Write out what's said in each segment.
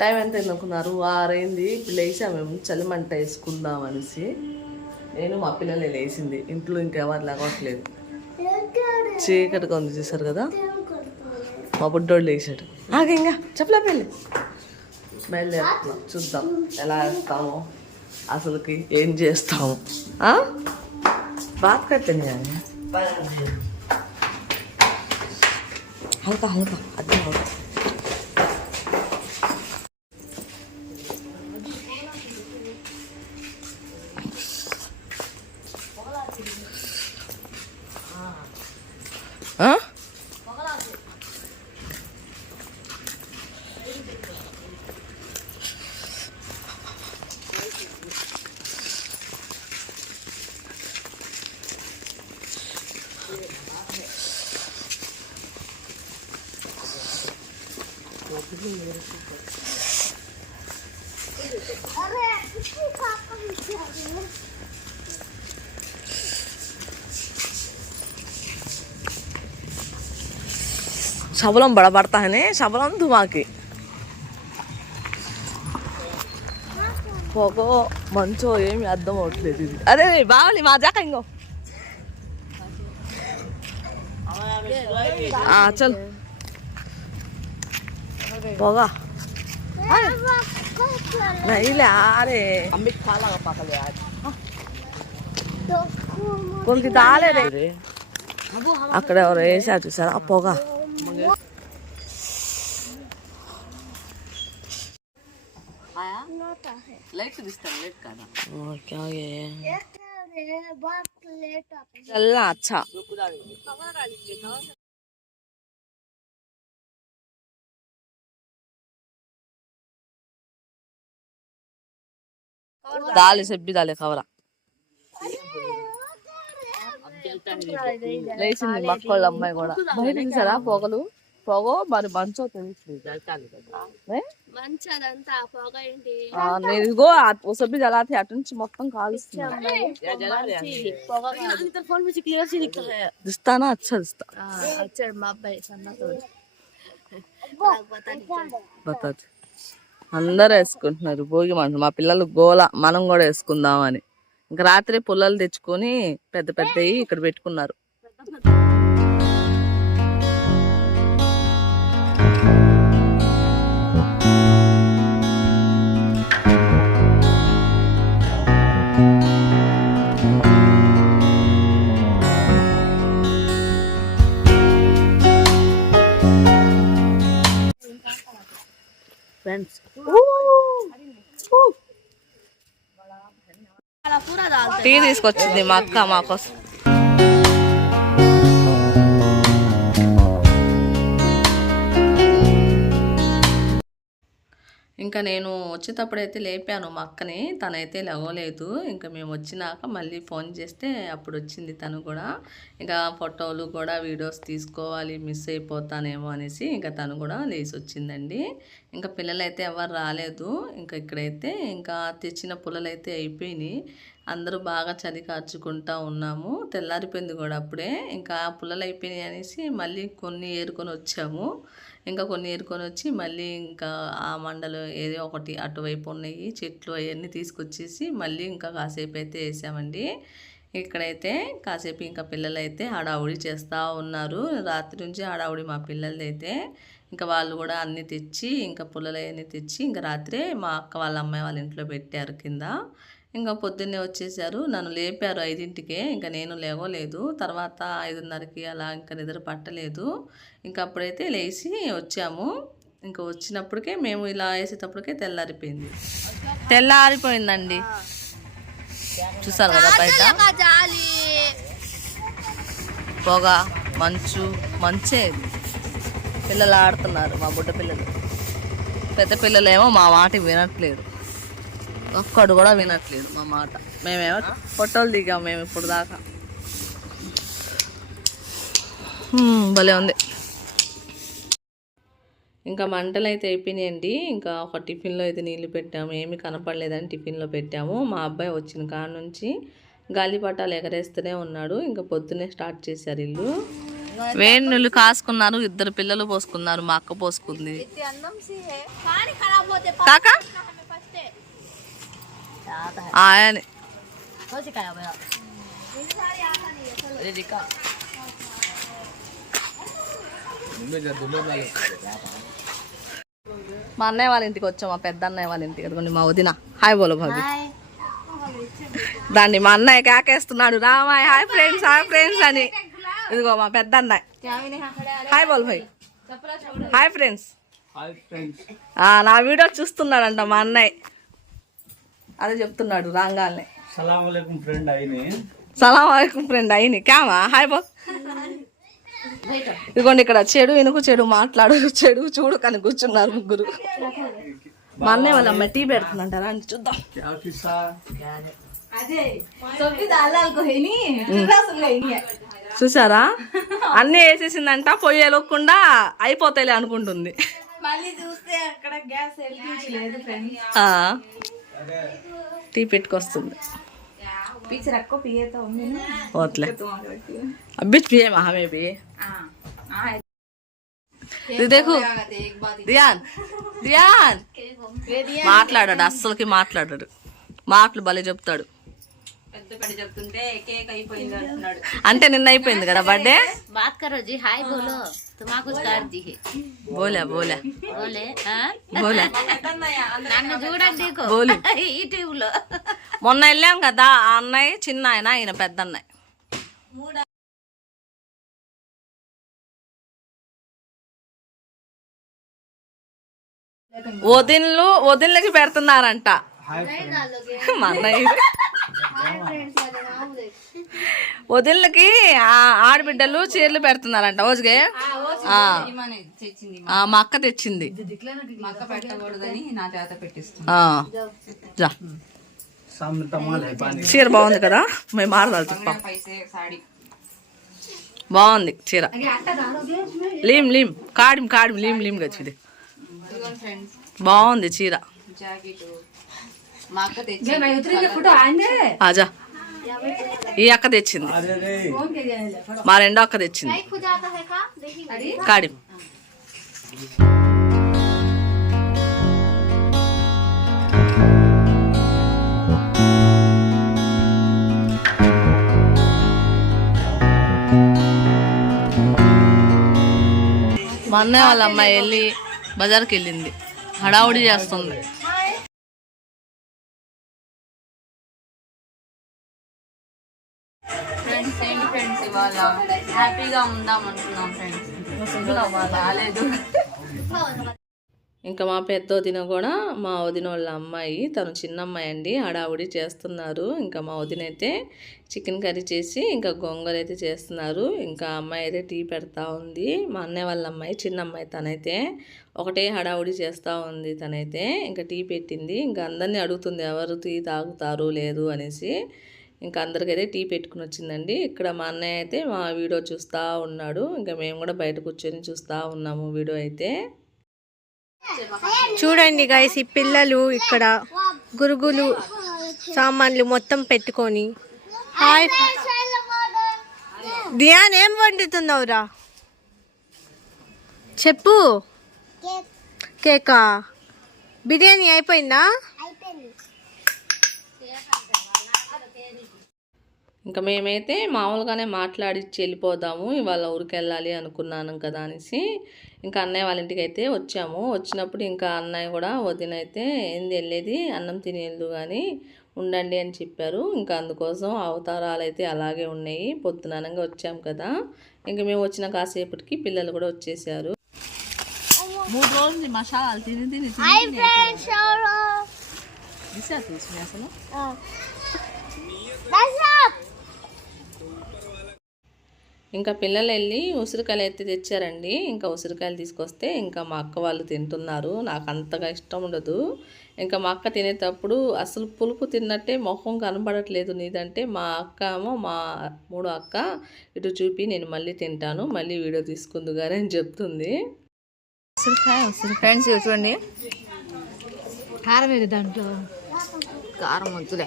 Time ఎంత అయింది అనుకున్నారు? ఆరైంది ఇప్పుడు లేచాం మేము. చలిమంట వేసుకుందాం అనేసి. నేను మా పిల్లలే లేచింది. ఇంట్లో ఇంకెవరు లేవట్లేదు. చీకటిగా ఉంది చూసారు కదా? మా బుడ్డోడు లేచాడు. ఆగ ఇంకా. చెప్పలే పెళ్ళి. బయలుదేరుతున్నాం. చూద్దాం ఎలా వేస్తాము. అసలుకి ఏం చేస్తాము? బాత్ కట్టండి హల్కా హల్కా అర్థం అవుతుంది शबलम बड़ा बढ़ता है ने शबलम धुमाके పొగ మంచో ఏమి అర్థం అవట్లేదు ఇది అరే బావలి మా జాక ఇంకో ఆ, చల్ పొగ నైలే ఆరే కొంచెం తాలేదే అక్కడ ఎవరు వేసారు చూసారా ఆ పొగ లైట్ కాదా దాలి సెబ్బి దాలి కవర. లేచింది మక్కళ్ళ అమ్మాయి కూడా. బయట తీసారా పొగలు? పొగ మరి మంచో నేను ఇదిగో సబ్బి జలాతి అటు నుంచి మొత్తం అచ్చా దిస్తా. వచ్చాడు మా అబ్బాయి అందరూ వేసుకుంటున్నారు. భోగి మంటలు. మా పిల్లలు గోల. మనం కూడా వేసుకుందామని. ఇంకా రాత్రి పుల్లలు తెచ్చుకొని పెద్ద పెద్దవి ఇక్కడ పెట్టుకున్నారు. ఫ్రెండ్స్ టీ తీసుకొచ్చింది మా అక్క మా కోసం ఇంకా నేను వచ్చేటప్పుడైతే లేపాను మా అక్కని. తనైతే లేవలేదు. ఇంకా మేము వచ్చినాక మళ్ళీ ఫోన్ చేస్తే అప్పుడు వచ్చింది తను కూడా. ఇంకా ఫోటోలు కూడా వీడియోస్ తీసుకోవాలి మిస్ అయిపోతానేమో అనేసి ఇంకా తను కూడా లేచి వచ్చిందండి ఇంకా పిల్లలైతే ఎవరు రాలేదు. ఇంకా ఇక్కడైతే ఇంకా తెచ్చిన పుల్లలైతే అయిపోయినాయి. అందరూ బాగా చలి కాచుకుంటా ఉన్నాము. తెల్లారిపోయింది కూడా అప్పుడే. ఇంకా పుల్లలు అయిపోయినాయి అనేసి మళ్ళీ కొన్ని ఏరుకొని వచ్చాము. ఇంకా కొన్ని ఏరుకొని వచ్చి మళ్ళీ ఇంకా ఆ మండలు ఏదో ఒకటి అటువైపు ఉన్నాయి చెట్లు అవన్నీ తీసుకొచ్చేసి మళ్ళీ ఇంకా కాసేపు అయితే వేసామండి. ఇక్కడైతే కాసేపు ఇంకా పిల్లలు అయితే హడావుడి చేస్తూ ఉన్నారు. రాత్రి నుంచి హడావుడి మా పిల్లలైతే ఇంకా వాళ్ళు కూడా అన్నీ తెచ్చి ఇంకా పుల్లలు అవన్నీ తెచ్చి ఇంకా రాత్రే మా అక్క వాళ్ళ అమ్మాయి వాళ్ళ ఇంట్లో పెట్టారు కింద. ఇంకా పొద్దున్నే వచ్చేసారు. నన్ను లేపారు ఐదింటికే. ఇంకా నేను లేవలేదు. తర్వాత ఐదున్నరకి అలా ఇంకా నిద్ర పట్టలేదు. ఇంకా అప్పుడైతే లేచి వచ్చాము. ఇంకా వచ్చినప్పటికే మేము ఇలా వేసేటప్పటికే తెల్లారిపోయింది. తెల్లారిపోయిందండి. చూసారు కదా బయట? పొగ మంచు మంచే. పిల్లలు ఆడుతున్నారు మా బుడ్డ పిల్లలు. పెద్ద పిల్లలేమో మా మాట వినట్లేదు. ఒక్కడు కూడా వినట్లేదు మా మాట. మేమేమో ఫోటోలు దిగాం మేము ఇప్పుడు దాకా. భలే ఉంది. ఇంకా మంటలు అయితే అయిపోయినాయండి. ఇంకా ఒక టిఫిన్లో అయితే నీళ్ళు పెట్టాము. ఏమీ కనపడలేదని టిఫిన్లో పెట్టాము. మా అబ్బాయి వచ్చిన కాడ నుంచి గాలిపటాలు ఎగరేస్తూనే ఉన్నాడు. ఇంకా పొద్దునే స్టార్ట్ చేశారు ఇల్లు. నీళ్ళు కాసుకున్నారు. ఇద్దరు పిల్లలు పోసుకున్నారు. మా అక్క పోసుకుంది. ఆయన మా అన్నయ్య వాళ్ళ ఇంటికి వచ్చాం మా పెద్ద అన్నయ్య వాళ్ళ ఇంటికి. అదిగోండి మా వదిన. హాయ్ బోలో భాబీ దాన్ని మా అన్నయ్య కేకేస్తున్నాడు. రామాయ్ హాయ్ ఫ్రెండ్స్ హాయ్ ఫ్రెండ్స్ అని. ఇదిగో మా పెద్ద అన్నయ్య హాయ్ బోల్ భాయ్ హాయ్ ఫ్రెండ్స్ హాయ్ ఫ్రెండ్స్ నా వీడియో చూస్తున్నాడంట మా అన్నయ్య. అదే చెప్తున్నాడు రాగానే సలాం ఫ్రెండ్ అయినే. సలాం ఫ్రెండ్ అయ్యి క్యామా? హాయ్ బోల్ ఇదిగోండి ఇక్కడ చెడు వెనుక చెడు మాట్లాడు చెడు చూడు కానీ కూర్చున్నారు ముగ్గురు. మా అన్నయ్య వాళ్ళ అమ్మాయి టీ పెడుతుందంటారా అని చూద్దాం. చూసారా? అన్నీ వేసేసిందంట పొయ్యేలోకుండా అయిపోతాయిలే అనుకుంటుంది. ఆ. టీ పెట్టుకొస్తుంది. మాట్లాడాడు అస్సలకి మాట్లాడాడు. మాటలు భలే చెప్తాడు. అంటే నిన్న అయిపోయింది కదా బర్త్డే బాత్ హాయ్ బోలో. బోలా బోలా. బోలా చూడండి యూట్యూబ్లో మొన్న వెళ్ళాం కదా ఆ అన్నయ్య చిన్న ఆయన ఆయన పెద్ద అన్నయ్య. వదిన్లు వదిన్లకి పెడుతున్నారంట. మా అన్నయ్య. వదిలకి ఆడబిడ్డలు చీరలు పెడుతున్నారంట ఓజుగే మా అక్క తెచ్చింది. చీర బాగుంది కదా మేము మారదాలు తిప్పాం బాగుంది చీర. లీమ్ లీమ్. కాడిం కాడిం లీమ్ లీమ్ గచ్చిది బాగుంది చీర. ఆజా. ఈ అక్క తెచ్చింది. మా రెండో అక్క తెచ్చింది. కాడి మా అన్నయ్య వాళ్ళ అమ్మాయి వెళ్ళి బజార్కి వెళ్ళింది. హడావుడి చేస్తుంది. ఇవాళ హ్యాపీగా ఉందాం అనుకున్నాం ఫ్రెండ్స్ రాలేదు? ఇంకా మా పెద్ద వదిన కూడా మా వదిన వాళ్ళ అమ్మాయి తను చిన్నమ్మాయి అండి హడావుడి చేస్తున్నారు. ఇంకా మా వదిన అయితే చికెన్ కర్రీ చేసి ఇంకా గొంగలు అయితే చేస్తున్నారు. ఇంకా అమ్మాయి అయితే టీ పెడతా ఉంది. మా అన్నయ్య వాళ్ళ అమ్మాయి చిన్నమ్మాయి తనైతే ఒకటే హడావుడి చేస్తూ ఉంది తనైతే. ఇంకా టీ పెట్టింది. ఇంకా అందరినీ అడుగుతుంది ఎవరు టీ తాగుతారు లేదు అనేసి. ఇంకా అందరికైతే టీ పెట్టుకుని వచ్చిందండి. ఇక్కడ మా అన్నయ్య అయితే మా వీడియో చూస్తూ ఉన్నాడు. ఇంకా మేము కూడా బయట కూర్చొని చూస్తూ ఉన్నాము వీడియో అయితే. చూడండి గైస్ ఈ పిల్లలు ఇక్కడ గురుగులు సామాన్లు మొత్తం పెట్టుకొని. హాయ్ దియాన్ ఏం వండుతున్నావురా చెప్పు. కేకా? బిర్యానీ అయిపోయిందా. ఇంకా మేమైతే మామూలుగానే మాట్లాడిచ్చి వెళ్ళిపోదాము ఇవాళ ఊరికి వెళ్ళాలి అనుకున్నాను కదా అనేసి. ఇంకా అన్నయ్య వాళ్ళ ఇంటికి అయితే వచ్చాము. వచ్చినప్పుడు ఇంకా అన్నయ్య కూడా వదిన అయితే ఏంది వెళ్ళేది? అన్నం తిని వెళ్దు కానీ ఉండండి అని చెప్పారు. ఇంకా అందుకోసం అవతారాలు అయితే అలాగే ఉన్నాయి. పొద్దుననంగా వచ్చాం కదా. ఇంకా మేము వచ్చిన కాసేపటికి పిల్లలు కూడా వచ్చేసారు. మూడు రోజులు మసాలాలు తిని తిని అసలు. ఇంకా పిల్లలు వెళ్ళి ఉసిరికాయలు అయితే తెచ్చారండి. ఇంకా ఉసిరికాయలు తీసుకొస్తే ఇంకా మా అక్క వాళ్ళు తింటున్నారు. నాకు అంతగా ఇష్టం ఉండదు. ఇంకా మా అక్క తినేటప్పుడు అసలు పులుపు తిన్నట్టే మొహం కనబడట్లేదు నీదంటే మా అక్క ఏమో మా మూడో అక్క ఇటు చూపి నేను మళ్ళీ తింటాను. మళ్ళీ వీడియో తీసుకుందు కానీ అని చెప్తుంది. ఫ్రెండ్స్ చూడండి కారం ఏది దాంట్లో? కారం వద్దులే.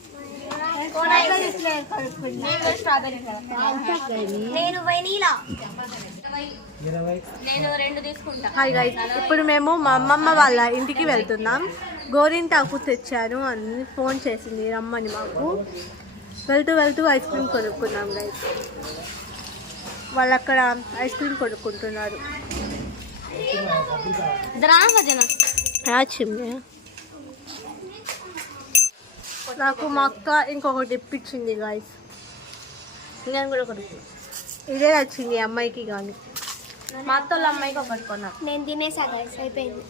నేను వెనీలా. నేను రెండు తీసుకుంటా. హాయ్ గైస్ ఇప్పుడు మేము మా అమ్మమ్మ వాళ్ళ ఇంటికి వెళ్తున్నాం. గోరింటాకు తెచ్చాను అని ఫోన్ చేసింది రమ్మని మాకు. వెళ్తూ వెళ్తూ ఐస్ క్రీమ్ కొనుక్కున్నాం గైస్ వాళ్ళు అక్కడ ఐస్ క్రీమ్ కొనుక్కుంటున్నారు. చిమ్మే. నాకు మా అక్క ఇంకొకటి ఇప్పించింది గాయస్ నేను కూడా కొడుకు ఇదే నచ్చింది అమ్మాయికి కానీ. మా అత్తోళ్ళ అమ్మాయికి ఒకటి కొన్నా. నేను తినేసా గైస్ అయిపోయింది.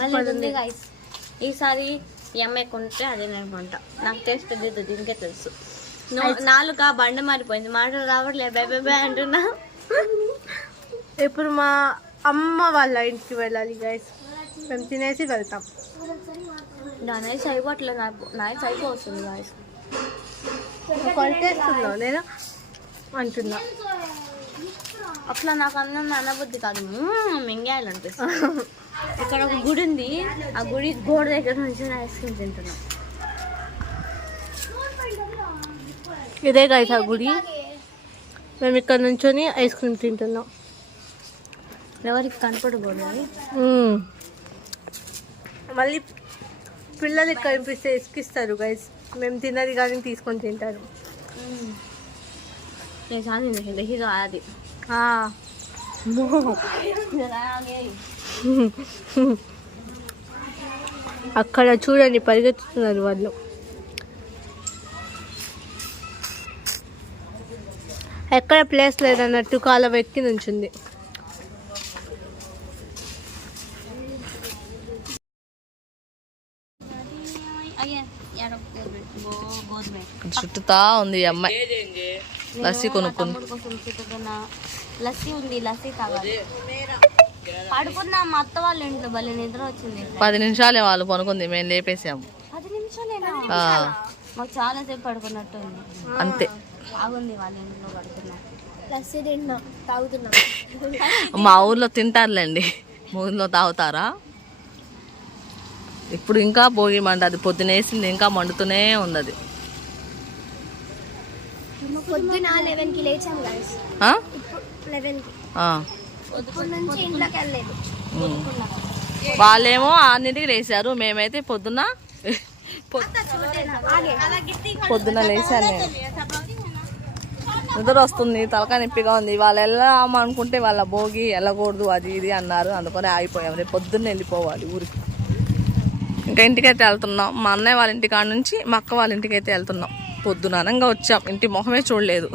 మళ్ళీ ఉంది. గైస్ ఈసారి ఈ అమ్మాయి కొంటే అదే నేను కొంటా నాకు టేస్ట్ తెలియదు దీనికే తెలుసు. నాలుక బండ మారిపోయింది. మాటలు రావట్లేదు బై బై బై అంటున్నా. ఇప్పుడు మా అమ్మ వాళ్ళ ఇంటికి వెళ్ళాలి గైస్ మేము తినేసి వెళ్తాం. నా నైస్ అయిపోవట్లేదు నాకు నైస్ అయిపోతుంది గాయస్ కొలిటేస్తున్నావు నేను అంటున్నా. అట్లా నాకు అన్నం అనబుద్ధి కాదు. మ్మ్, మింగేయాలి అనిపిస్తుంది ఇక్కడ ఒక గుడి ఉంది. ఆ గుడి గోడ దగ్గర నుంచి ఐస్ క్రీమ్ తింటున్నా. ఇదే గైస్ ఆ గుడి. మేము ఇక్కడ నుంచొని ఐస్ క్రీమ్ తింటున్నాం. ఎవరికి కనపడకూడదు. మళ్ళీ పిల్లలకి కనిపిస్తే ఇసుకిస్తారు గైస్ మేము తిన్నది కానీ తీసుకొని తింటారు. అది. అక్కడ చూడండి పరిగెత్తుతున్నారు వాళ్ళు. ఎక్కడ ప్లేస్ లేదన్నట్టు కాల వెక్కి నుంచుంది. చుట్టుతా ఉంది ఈ అమ్మాయి. లస్సీ కొనుక్కుంది. లస్సీ ఉంది లస్సీ తాగాలి. పడుకున్నా మా అత్త వాళ్ళ ఇంట్లో భలే నిద్ర వచ్చింది. పది నిమిషాలే వాళ్ళు పనుకుంది మేము లేపేసాము. పది నిమిషాలేనా? మాకు చాలా సేపు పడుకున్నట్టు ఉంది అంతే బాగుంది వాళ్ళ ఇంట్లో పడుకున్నా. లస్సీ తింటున్నా తాగుతున్నా. మా ఊర్లో తింటారులేండి. మా ఊర్లో తాగుతారా? ఇప్పుడు ఇంకా భోగి మంట అది పొద్దునేసింది ఇంకా మండుతూనే ఉంది అది పొద్దున లేచాం గైస్ నుంచి ఇంట్లోకి వెళ్ళలేదు. వాళ్ళేమో ఆరింటికి లేచారు మేమైతే పొద్దున్న పొద్దున్న లేచాను నేను నిద్ర వస్తుంది తలకాయ నొప్పిగా ఉంది. వాళ్ళు వెళ్ళాము అనుకుంటే వాళ్ళ భోగి వెళ్ళకూడదు అది ఇది అన్నారు. అందుకని ఆగిపోయాం. రేపు పొద్దున్న వెళ్ళిపోవాలి ఊరికి. ఇంకా ఇంటికైతే వెళ్తున్నాం. మా అన్నయ్య వాళ్ళ ఇంటి కాడ నుంచి మా అక్క వాళ్ళ ఇంటికి అయితే వెళ్తున్నాం. పొద్దున అనంగా వచ్చాం. ఇంటి మొహమే చూడలేదు.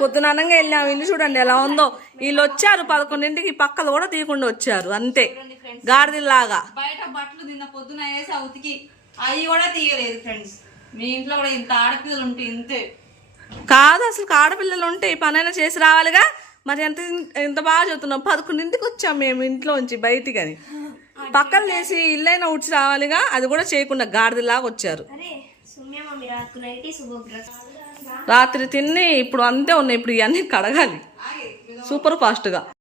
పొద్దున అనంగా వెళ్ళాము ఇల్లు చూడండి ఎలా ఉందో. వీళ్ళు వచ్చారు పదకొండింటికి. పక్కలు కూడా తీయకుండా వచ్చారు. అంతే. గాడిదిల్లాగా. బయట బట్టలు నిన్న పొద్దున వేసి ఉతికి అవి కూడా తీయలేదు ఫ్రెండ్స్. మీ ఇంట్లో కూడా ఇంత ఆడపిల్లలు ఉంటే ఇంతే. కాదు అసలు ఆడపిల్లలు ఉంటే ఈ పనైనా చేసి రావాలిగా. మరి ఎంత ఎంత బాగా చెబుతున్నాం పదకొండింటికి వచ్చాం మేము ఇంట్లో నుంచి బయటికి అని పక్కన లేసి ఇల్లైనా ఉడిచి రావాలిగా అది కూడా చేయకుండా గాడిదలాగా వచ్చారు. అరే సుమ్య మమ్మీ రాకు నైటీ శుభోగ్రస్ రాత్రి తిని ఇప్పుడు అంతే ఉన్నాయి ఇప్పుడు ఇవన్నీ కడగాలి. సూపర్ ఫాస్ట్గా.